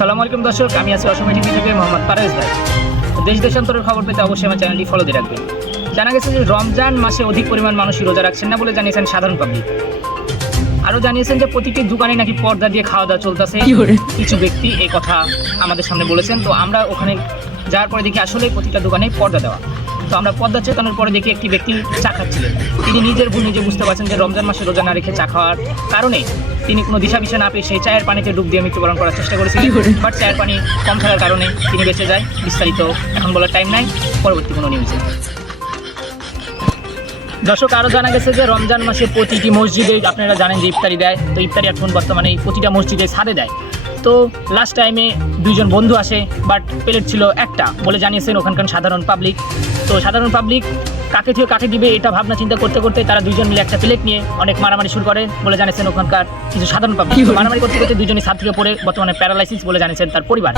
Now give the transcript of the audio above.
আসসালামু আলাইকুম দর্শক, আমি আছি অসময় টিভি থেকে মোহাম্মদ পারভেজ ভাই। দেশ দেশান্তরের খবর পেতে অবশ্যই আমার চ্যানেলটি ফলো দিয়ে রাখবেন। জানা গেছে যে রমজান মাসে অধিক পরিমাণ মানুষই রোজা রাখছেন না বলে জানিয়েছেন সাধারণ পাবলিক। আরও জানিয়েছেন যে প্রতিটি দোকানে নাকি পর্দা দিয়ে খাওয়া দাওয়া চলতেছে। কিছু ব্যক্তি এই কথা আমাদের সামনে বলেছেন, তো আমরা ওখানে যাওয়ার পরে দেখি আসলে প্রতিটা দোকানে পর্দা দেওয়া। তো আমরা পর্দা চেতানোর পরে দেখি একটি ব্যক্তি চা খাচ্ছিলেন। তিনি নিজের ভুল নিজে বুঝতে পারছেন যে রমজান মাসে রোজা না রেখে চা খাওয়ার কারণে তিনি কোনো দিশা না পেয়ে সেই চায়ের পানিতে ডুব দিয়ে মৃত্যুবরণ করার চেষ্টা করেছিলেন। বাট চায়ের পানি কম থাকার কারণে তিনি বেঁচে যায়। বিস্তারিত এখন বলার টাইম নাই, পরবর্তী কোনো নিউজে। দর্শক, আরও জানা গেছে যে রমজান মাসে প্রতিটি মসজিদে আপনারা জানেন যে ইফতারি দেয়। তো ইফতারি এখন বর্তমানে প্রতিটা মসজিদে ছাদে দেয়। তো লাস্ট টাইমে দুইজন বন্ধু আসে, বাট প্লেট ছিল একটা বলে জানিয়েছেন ওখানকার সাধারণ পাবলিক। তো সাধারণ পাবলিক কাকে থেকে কাকে দিবে এটা ভাবনা চিন্তা করতে করতে তারা দুইজন মিলে একটা প্লেট নিয়ে অনেক মারামারি শুরু করে বলে জানিয়েছেন ওখানকার কিছু সাধারণ পাবলিক। মারামারি করতে করতে দুইজনই ছাদ থেকে পড়ে বর্তমানে প্যারালাইসিস বলে জানিয়েছেন তার পরিবার।